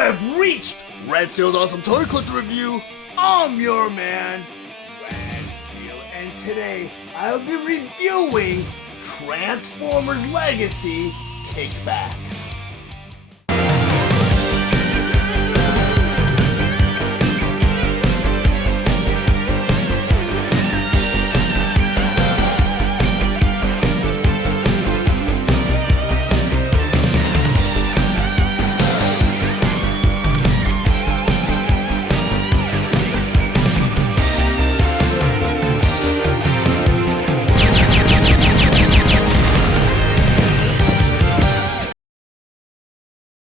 have reached Red Steele's Awesome Toy Collector Review. I'm your man, Red Steele, and today I'll be reviewing Transformers Legacy Kickback.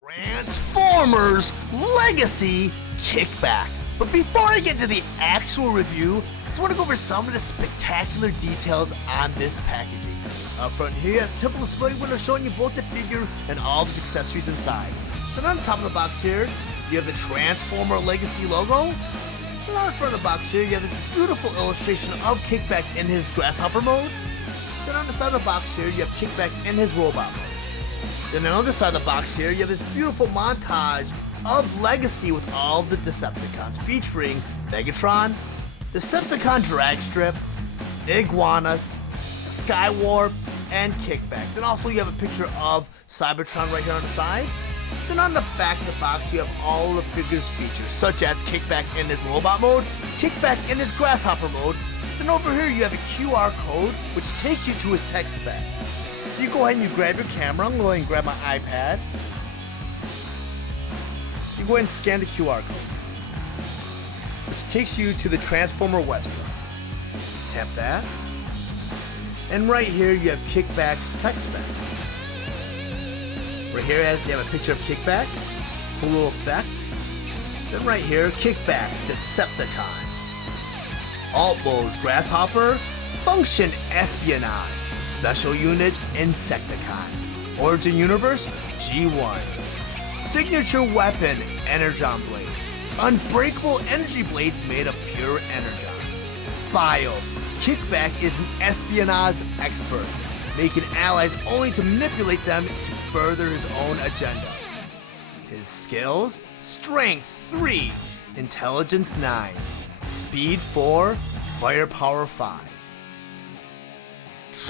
Transformers Legacy Kickback. But before I get to the actual review, I just want to go over some of the spectacular details on this packaging. Up front here, you have a typical display window showing you both the figure and all of its accessories inside. Then on the top of the box here, you have the Transformer Legacy logo. Then on the front of the box here, you have this beautiful illustration of Kickback in his grasshopper mode. Then on the side of the box here, you have Kickback in his robot mode. Then on the other side of the box here, you have this beautiful montage of Legacy with all of the Decepticons, featuring Megatron, Decepticon Drag Strip, Iguanas, Skywarp, and Kickback. Then also you have a picture of Cybertron right here on the side. Then on the back of the box, you have all the figures features, such as Kickback in his robot mode, Kickback in his grasshopper mode. Then over here you have a QR code, which takes you to his tech spec. So you go ahead and you grab your camera. I'm going to go ahead and grab my iPad. You go ahead and scan the QR code, which takes you to the Transformer website. Tap that. And right here you have Kickback's tech spec. Right here you have a picture of Kickback, a little effect. Then right here, Kickback, Decepticon. Alt mode, Grasshopper. Function, Espionage. Special Unit, Insecticon. Origin Universe, G1. Signature Weapon, Energon Blades. Unbreakable energy blades made of pure energon. Bio, Kickback is an espionage expert, making allies only to manipulate them to further his own agenda. His skills, Strength 3, Intelligence 9, Speed 4, Firepower 5.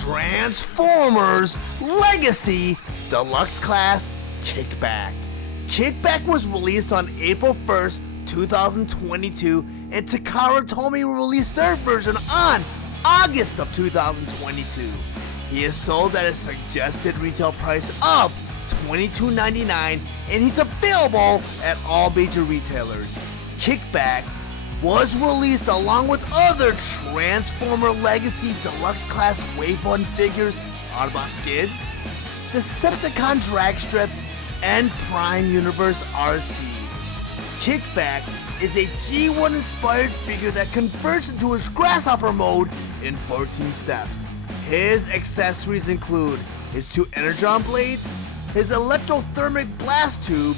Transformers Legacy Deluxe Class Kickback. Kickback was released on April 1st, 2022, and Takara Tomy will release their version on August of 2022. He is sold at a suggested retail price of $22.99, and he's available at all major retailers. Kickback was released along with other Transformer Legacy Deluxe Class Wave 1 figures, Autobot Skids, Decepticon Drag Strip, and Prime Universe RC. Kickback is a G1 inspired figure that converts into his grasshopper mode in 14 steps. His accessories include his 2 Energon Blades, his electrothermic blast tube,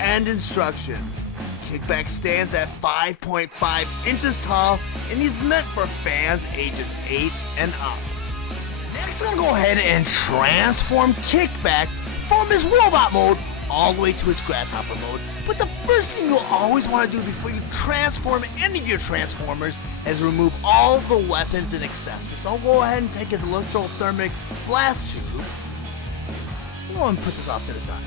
and instructions. Kickback stands at 5.5 inches tall, and he's meant for fans ages 8 and up. Next, I'm going to go ahead and transform Kickback from his robot mode all the way to his grasshopper mode. But the first thing you'll always want to do before you transform any of your Transformers is remove all the weapons and accessories. So I'll go ahead and take his electrothermic blast tube. I'll go and put this off to the side.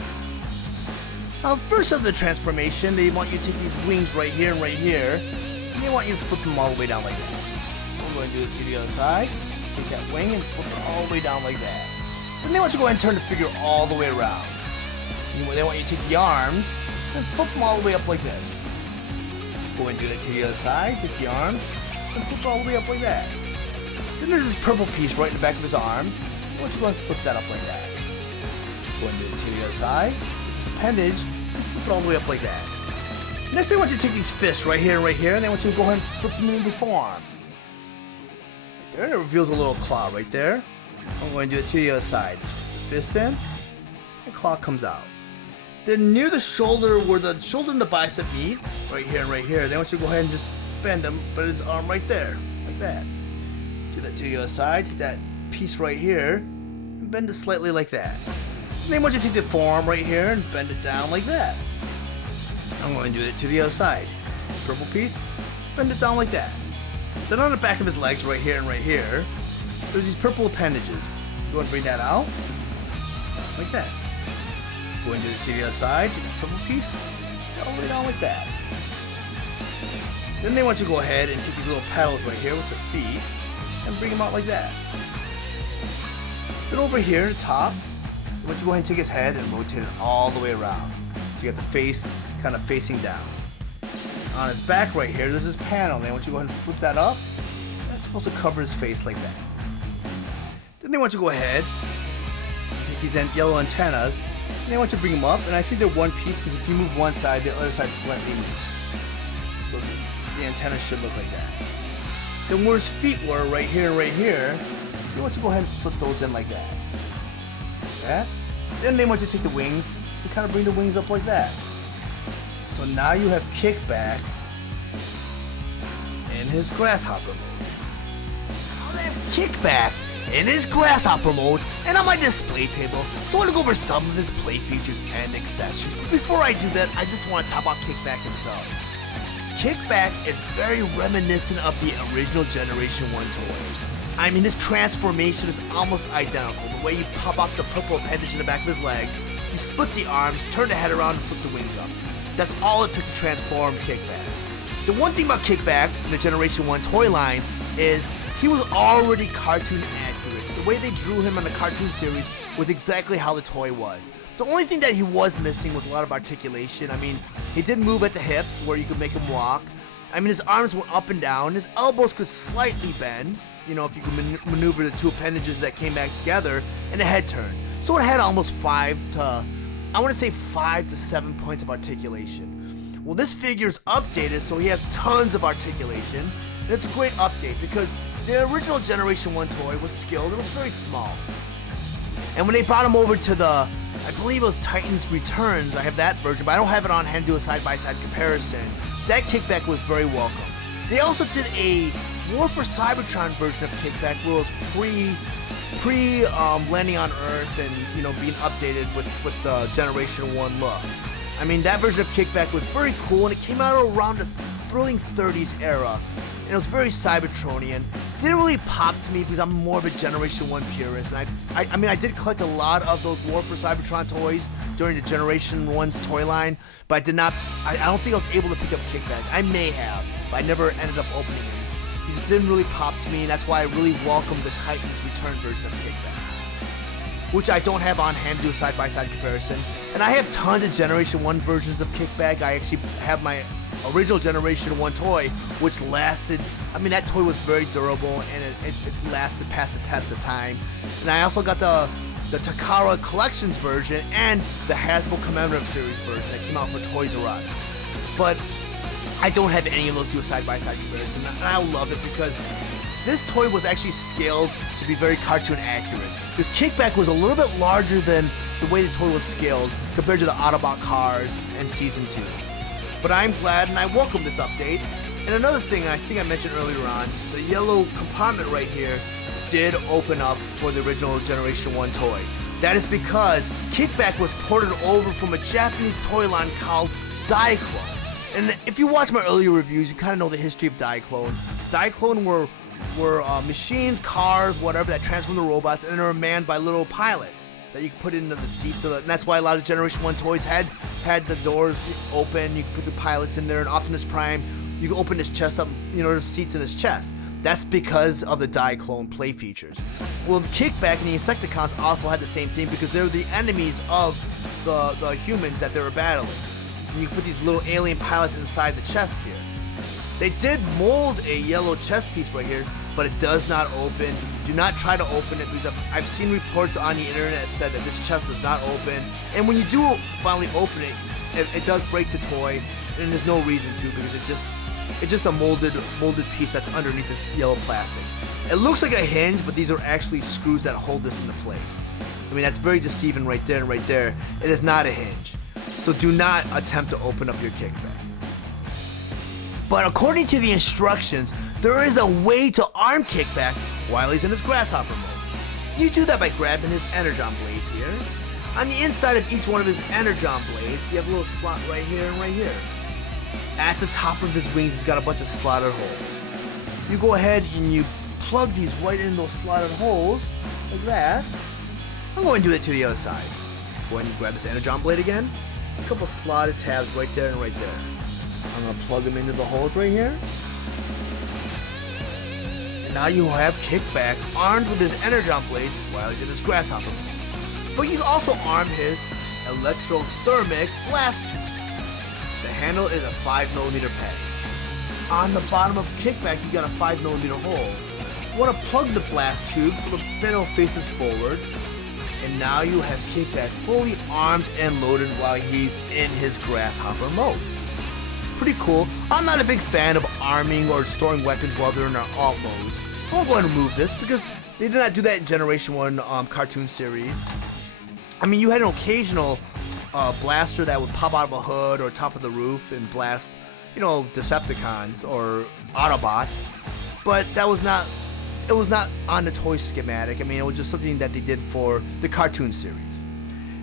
Now, first of the transformation, they want you to take these wings right here and right here, and they want you to flip them all the way down like that. I'm going to do it to the other side. Take that wing and flip it all the way down like that. Then they want you to go ahead and turn the figure all the way around. And they want you to take the arms and flip them all the way up like this. Go ahead and do that to the other side. Take the arms and flip it all the way up like that. Then there's this purple piece right in the back of his arm. I want you to go ahead and flip that up like that. Go ahead and do it to the other side. Take this appendage and flip it all the way up like that. Next, they want you to take these fists right here and right here, and they want you to go ahead and flip them in the forearm. Right there, and it reveals a little claw right there. I'm going to do it to the other side. Fist in, and claw comes out. Then near the shoulder, where the shoulder and the bicep meet, right here and right here, they want you to go ahead and just bend him, but his arm right there, like that. Do that to the other side, take that piece right here, and bend it slightly like that. And then once you take the forearm right here and bend it down like that. I'm going to do it to the other side. Purple piece, bend it down like that. Then on the back of his legs, right here and right here, there's these purple appendages. You want to bring that out, like that. Going to do it to the other side, purple piece, all the way down like that. Then they want you to go ahead and take these little pedals right here with the feet and bring them out like that. Then over here at the top, I want you to go ahead and take his head and rotate it all the way around. So you have the face kind of facing down. On his back right here, there's this panel. They want you to go ahead and flip that up. That's supposed to cover his face like that. Then they want you to go ahead and take these yellow antennas, and they want you to bring them up. And I think they're one piece because if you move one side, the other side slightly moves. So the antenna should look like that. Then where his feet were, right here and right here, they want you to go ahead and flip those in like that. That. Then they want you to take the wings and kind of bring the wings up like that. So now you have Kickback in his grasshopper mode. Now I have Kickback in his grasshopper mode and on my display table. So I want to go over some of his play features and accessories. But before I do that, I just want to talk about Kickback himself. Kickback is very reminiscent of the original Generation 1 toy. I mean, his transformation is almost identical. The way you pop off the purple appendage in the back of his leg, you split the arms, turn the head around, and flip the wings up. That's all it took to transform Kickback. The one thing about Kickback in the Generation 1 toy line is he was already cartoon accurate. The way they drew him on the cartoon series was exactly how the toy was. The only thing that he was missing was a lot of articulation. I mean, he did move at the hips where you could make him walk. I mean, his arms went up and down. His elbows could slightly bend, you know, if you could maneuver the two appendages that came back together, and the head turned. So it had almost 5 to 7 points of articulation. Well, this figure is updated, so he has tons of articulation, and it's a great update because the original Generation 1 toy was skilled. It was very small. And when they brought him over to the, I believe it was Titans Returns, I have that version, but I don't have it on hand to do a side-by-side comparison. That Kickback was very welcome. They also did a War for Cybertron version of Kickback where it was pre landing on Earth and, you know, being updated with the Generation 1 look. I mean, that version of Kickback was very cool, and it came out around the thrilling 30s era, and it was very Cybertronian. Didn't really pop to me because I'm more of a Generation 1 purist, and I mean, I did collect a lot of those War for Cybertron toys during the Generation 1's toy line, but I don't think I was able to pick up Kickback. I may have, but I never ended up opening him. He just didn't really pop to me, and that's why I really welcome the Titans Return version of Kickback, which I don't have on hand to do a side-by-side comparison. And I have tons of Generation 1 versions of Kickback. I actually have my original Generation 1 toy, which lasted, I mean, that toy was very durable, and it lasted past the test of time. And I also got the Takara Collections version and the Hasbro Commemorative Series version that came out for Toys R Us. But I don't have any of those to a side-by-side comparison, and I love it because this toy was actually scaled to be very cartoon accurate. Because Kickback was a little bit larger than the way the toy was scaled compared to the Autobot cars and Season 2. But I'm glad and I welcome this update. And another thing I think I mentioned earlier on, the yellow compartment right here did open up for the original Generation 1 toy. That is because Kickback was ported over from a Japanese toy line called Diaclone. And if you watch my earlier reviews, you kind of know the history of Diaclone. Diaclone were machines, cars, whatever, that transformed the robots, and they were manned by little pilots that you could put into the seats. And that's why a lot of Generation 1 toys had the doors open. You could put the pilots in there. And Optimus Prime, you could open his chest up, you know, there's seats in his chest. That's because of the Diaclone play features. Well, the Kickback and the Insecticons also had the same thing because they were the enemies of the humans that they were battling. And you can put these little alien pilots inside the chest here. They did mold a yellow chest piece right here, but it does not open. Do not try to open it because I've seen reports on the internet that said that this chest does not open. And when you do finally open it, it does break the toy, and there's no reason to because it's just a molded piece that's underneath this yellow plastic. It looks like a hinge, but these are actually screws that hold this into place. I mean, that's very deceiving right there and right there. It is not a hinge. So do not attempt to open up your Kickback. But according to the instructions, there is a way to arm Kickback while he's in his grasshopper mode. You do that by grabbing his Energon Blades here, On the inside of each one of his Energon Blades, you have a little slot right here and right here. At the top of his wings, he's got a bunch of slotted holes. You go ahead and you plug these right in those slotted holes, like that. I'm going to do that to the other side. Go ahead and grab this Energon Blade again. A couple slotted tabs right there and right there. I'm going to plug them into the holes right here. And now you have Kickback armed with his Energon Blades while he did his Grasshopper. But he's also armed his electrothermic blast tube. The handle is a 5mm peg. On the bottom of Kickback, you got a 5mm hole. You want to plug the blast tube so the handle faces forward. And now you have Kickback fully armed and loaded while he's in his Grasshopper mode. Pretty cool. I'm not a big fan of arming or storing weapons while they're in their alt modes. So I'll go ahead and remove this because they did not do that in Generation 1 cartoon series. I mean, you had an occasional blaster that would pop out of a hood or top of the roof and blast, you know, Decepticons or Autobots, but that was not, it was not on the toy schematic. I mean, it was just something that they did for the cartoon series.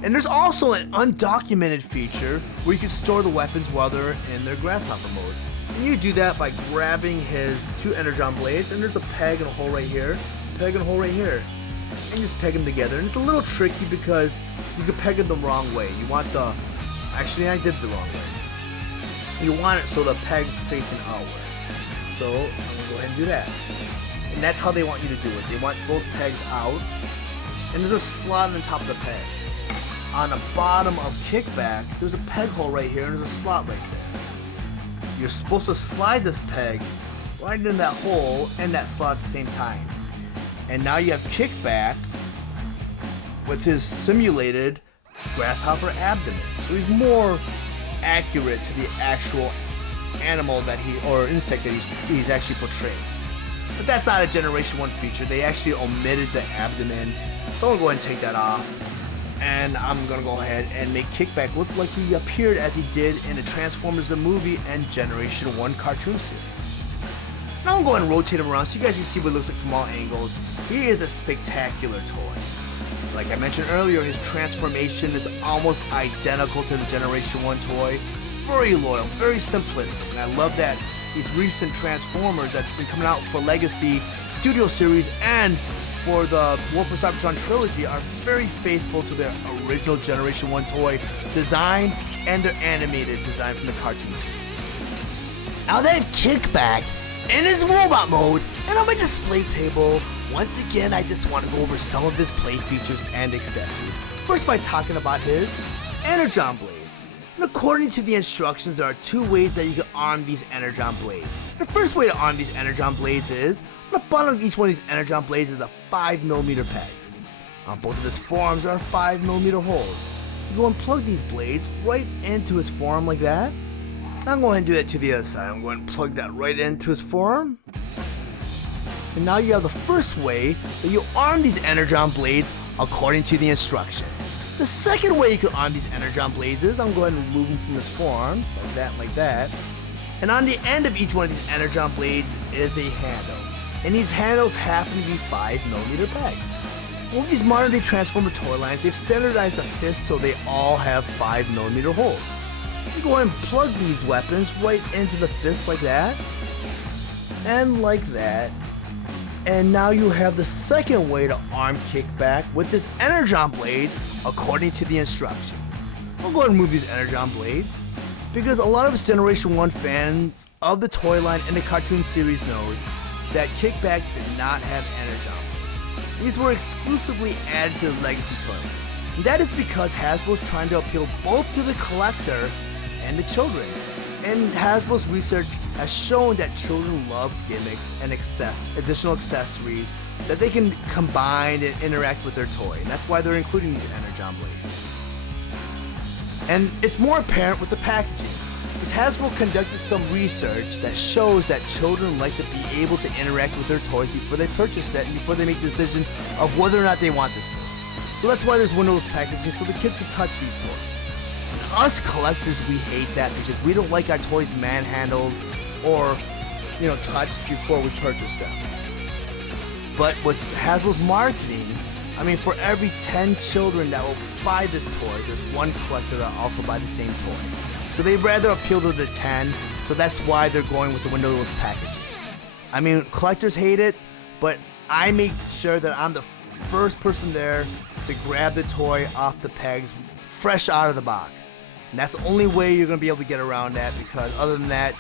And there's also an undocumented feature where you can store the weapons while they're in their Grasshopper mode. And you do that by grabbing his two Energon Blades, and there's a peg and a hole right here, peg and a hole right here. And just peg them together. And it's a little tricky because you can peg it the wrong way. You want the, actually I did the wrong way. You want it so the peg's facing outward. So I'm gonna go ahead and do that. And that's how they want you to do it. They want both pegs out. And there's a slot on the top of the peg. On the bottom of Kickback, there's a peg hole right here and there's a slot right there. You're supposed to slide this peg right in that hole and that slot at the same time. And now you have Kickback with his simulated Grasshopper abdomen. So he's more accurate to the actual animal that or insect that he's actually portraying. But that's not a Generation 1 feature. They actually omitted the abdomen. So I'm going to go ahead and take that off. And I'm going to go ahead and make Kickback look like he appeared as he did in the Transformers the movie and Generation 1 cartoon series. Now I'm going to rotate him around so you guys can see what it looks like from all angles. He is a spectacular toy. Like I mentioned earlier, his transformation is almost identical to the Generation 1 toy. Very loyal, very simplistic, and I love that these recent Transformers that's been coming out for Legacy Studio Series and for the War for Cybertron trilogy are very faithful to their original Generation 1 toy design and their animated design from the cartoon series. Now they have Kickback in his robot mode and on my display table. Once again, I just want to go over some of his play features and accessories. First by talking about his Energon Blades. And according to the instructions, there are two ways that you can arm these Energon Blades. The first way to arm these Energon Blades is, on the bottom of each one of these Energon Blades is a 5mm peg. On both of his forearms are 5mm holes. You go and plug these blades right into his forearm like that. Now I'm going to do that to the other side. I'm going to plug that right into his forearm. And now you have the first way that you arm these Energon Blades according to the instructions. The second way you can arm these Energon Blades is, I'm going to remove them from his forearm, like that, like that. And on the end of each one of these Energon Blades is a handle. And these handles happen to be 5mm pegs. With these modern day Transformer toy lines, they've standardized the fists so they all have 5mm holes. So you go ahead and plug these weapons right into the fist like that. And like that. And now you have the second way to arm Kickback with his Energon Blades according to the instructions. I'll go ahead and move these Energon Blades because a lot of us Generation 1 fans of the toy line and the cartoon series knows that Kickback did not have Energon Blades. These were exclusively added to the Legacy toy line. And that is because Hasbro's trying to appeal both to the collector and the children. And Hasbro's research has shown that children love gimmicks and additional accessories that they can combine and interact with their toy. And that's why they're including these Energon Blades. And it's more apparent with the packaging, because Hasbro conducted some research that shows that children like to be able to interact with their toys before they purchase it and before they make the decision of whether or not they want this toy. So that's why there's windowless packaging so the kids can touch these toys. Us collectors, we hate that because we don't like our toys manhandled or, you know, touched before we purchase them. But with Hasbro's marketing, I mean, for every 10 children that will buy this toy, there's one collector that will also buy the same toy. So they'd rather appeal to the 10, so that's why they're going with the windowless packaging. I mean, collectors hate it, but I make sure that I'm the first person there to grab the toy off the pegs, fresh out of the box. And that's the only way you're going to be able to get around that, because other than that,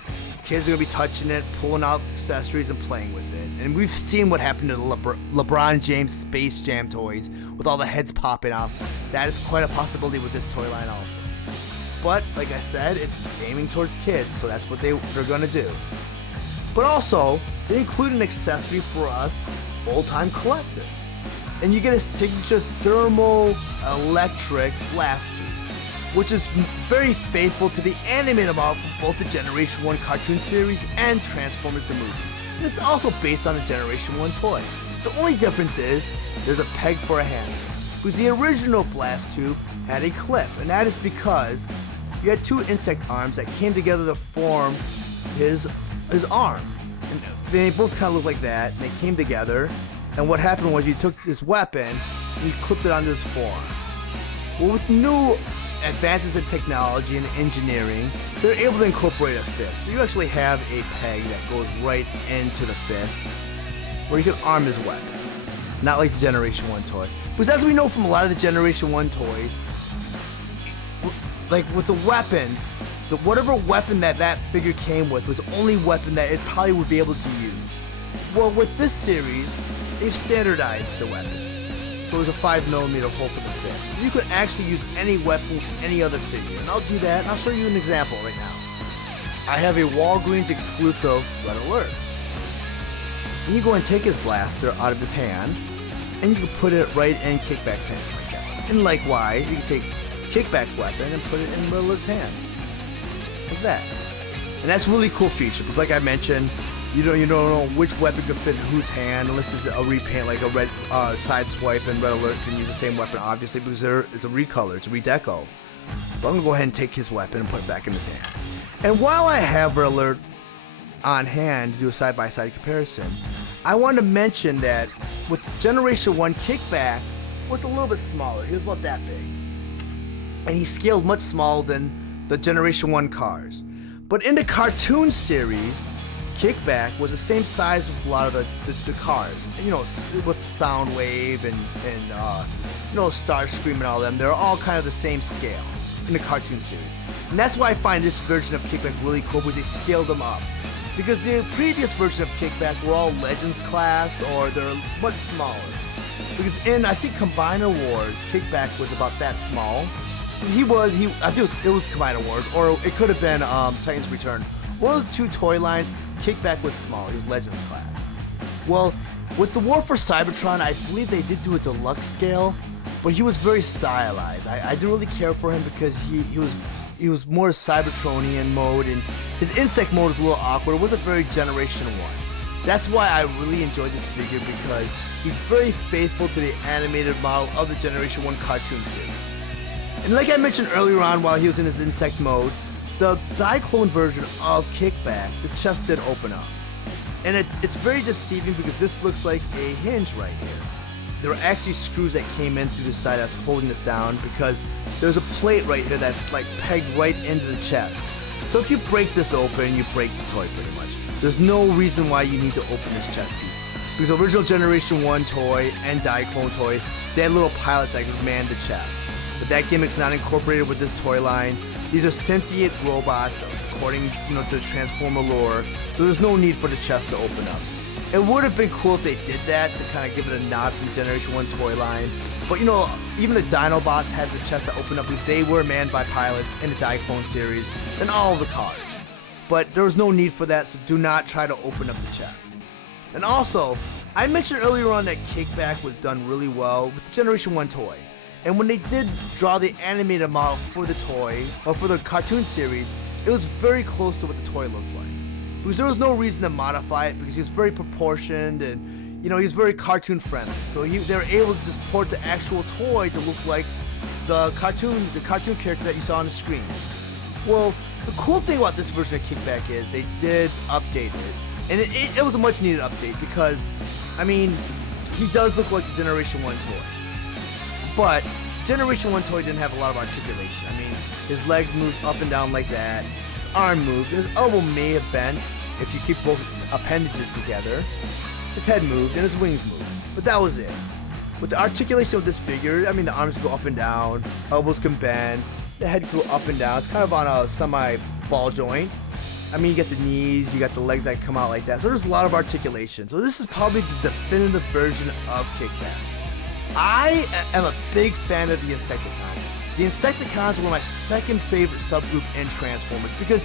kids are going to be touching it, pulling out accessories, and playing with it. And we've seen what happened to the LeBron James Space Jam toys with all the heads popping off. That is quite a possibility with this toy line also. But, like I said, it's aiming towards kids, so that's what they're going to do. But also, they include an accessory for us old-time collectors. And you get a signature thermo-electric blaster, which is very faithful to the animated model from both the Generation 1 cartoon series and Transformers the movie. And it's also based on the Generation 1 toy. The only difference is there's a peg for a handle, because the original blast tube had a clip, and that is because you had two insect arms that came together to form his arm. And they both kind of look like that, and they came together, and what happened was you took this weapon and you clipped it onto his forearm. Well, with new advances in technology and engineering, they're able to incorporate a fist. So you actually have a peg that goes right into the fist, where you can arm his weapon. Not like the Generation 1 toy. Because as we know from a lot of the Generation 1 toys, like with the weapons, whatever weapon that figure came with was the only weapon that it probably would be able to use. Well, with this series, they've standardized the weapon. So there's a 5mm hole for the fist. You could actually use any weapon with any other figure. And I'll do that, and I'll show you an example right now. I have a Walgreens exclusive Red Alert. And you go and take his blaster out of his hand, and you can put it right in Kickback's hand like that. And likewise, you can take Kickback's weapon and put it in Red Alert's hand. Like that. And that's a really cool feature, because like I mentioned, you don't know which weapon could fit in whose hand, unless it's a repaint like a red side swipe, and Red Alert can use the same weapon obviously because it's a recolor, it's a redeco. But I'm gonna go ahead and take his weapon and put it back in his hand. And while I have Red Alert on hand to do a side-by-side comparison, I want to mention that with Generation 1, Kickback was a little bit smaller. He was about that big. And he scaled much smaller than the Generation 1 cars. But in the cartoon series, Kickback was the same size with a lot of the cars. You know, with Soundwave and Starscream and all them. They're all kind of the same scale in the cartoon series. And that's why I find this version of Kickback really cool, because they scaled them up. Because the previous version of Kickback were all Legends class, or they're much smaller. Because in, I think, Combiner Wars, Kickback was about that small. I think it was Combiner Wars, or it could have been Titan's Return. One of the two toy lines, Kickback was small. He was Legends class. Well, with the War for Cybertron, I believe they did do a deluxe scale, but he was very stylized. I didn't really care for him because he was more Cybertronian mode, and his insect mode was a little awkward. It wasn't very Generation 1. That's why I really enjoyed this figure, because he's very faithful to the animated model of the Generation 1 cartoon series. And like I mentioned earlier on, while he was in his insect mode, the Diaclone version of Kickback, the chest did open up. And it's very deceiving, because this looks like a hinge right here. There are actually screws that came in through the side that's holding this down, because there's a plate right here that's like pegged right into the chest. So if you break this open, you break the toy pretty much. There's no reason why you need to open this chest piece. Because the original Generation 1 toy and Diaclone toys, they had little pilots that could man the chest. But that gimmick's not incorporated with this toy line. These are sentient robots, according to the Transformer lore, so there's no need for the chest to open up. It would have been cool if they did that, to kind of give it a nod from the Generation 1 toy line. But even the Dinobots had the chest that opened up, because they were manned by pilots in the Diaclone series, and all of the cars. But there was no need for that, so do not try to open up the chest. And also, I mentioned earlier on that Kickback was done really well with the Generation 1 toy. And when they did draw the animated model for the toy, or for the cartoon series, it was very close to what the toy looked like. Because there was no reason to modify it, because he was very proportioned, and he was very cartoon friendly. So they were able to just port the actual toy to look like the cartoon character that you saw on the screen. Well, the cool thing about this version of Kickback is they did update it. And it was a much needed update, because, I mean, he does look like the Generation 1 toy. But Generation 1 toy didn't have a lot of articulation. I mean, his legs moved up and down like that, his arm moved, and his elbow may have bent if you keep both appendages together. His head moved and his wings moved, but that was it. With the articulation of this figure, I mean, the arms go up and down, elbows can bend, the head go up and down. It's kind of on a semi-ball joint. I mean, you get the knees, you got the legs that come out like that. So there's a lot of articulation. So this is probably the definitive version of Kickback. I am a big fan of the Insecticons. The Insecticons were my second favorite subgroup in Transformers because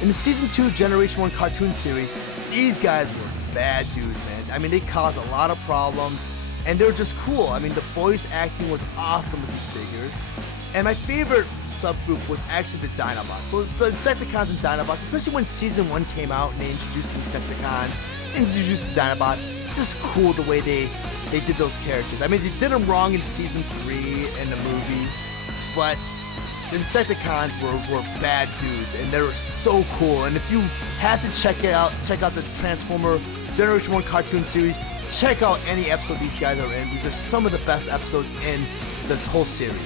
in the Season 2 Generation 1 cartoon series, these guys were bad dudes, man. I mean, they caused a lot of problems, and they were just cool. I mean, the voice acting was awesome with these figures. And my favorite subgroup was actually the Dinobots. So the Insecticons and Dinobots, especially when Season 1 came out and they introduced the Insecticons, introduced the Dinobots. Just cool the way they did those characters. I mean, they did them wrong in Season 3 in the movie, but the Insecticons were bad dudes, and they were so cool. And if you have to check out the Transformer Generation 1 cartoon series, check out any episode these guys are in. These are some of the best episodes in this whole series.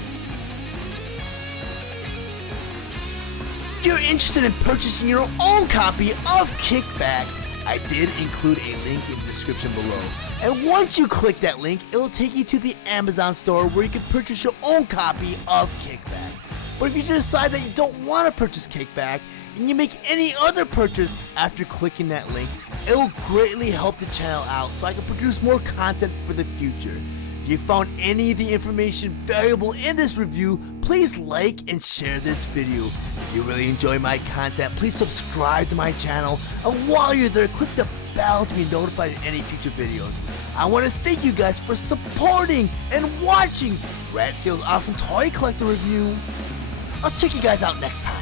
If you're interested in purchasing your own copy of Kickback, I did include a link in the description below. And once you click that link, it'll take you to the Amazon store where you can purchase your own copy of Kickback. But if you decide that you don't want to purchase Kickback, and you make any other purchase after clicking that link, it will greatly help the channel out so I can produce more content for the future. If you found any of the information valuable in this review, please like and share this video. If you really enjoy my content, please subscribe to my channel, and while you're there, click the bell to be notified of any future videos. I want to thank you guys for supporting and watching Steele's awesome toy collector review. I'll check you guys out next time.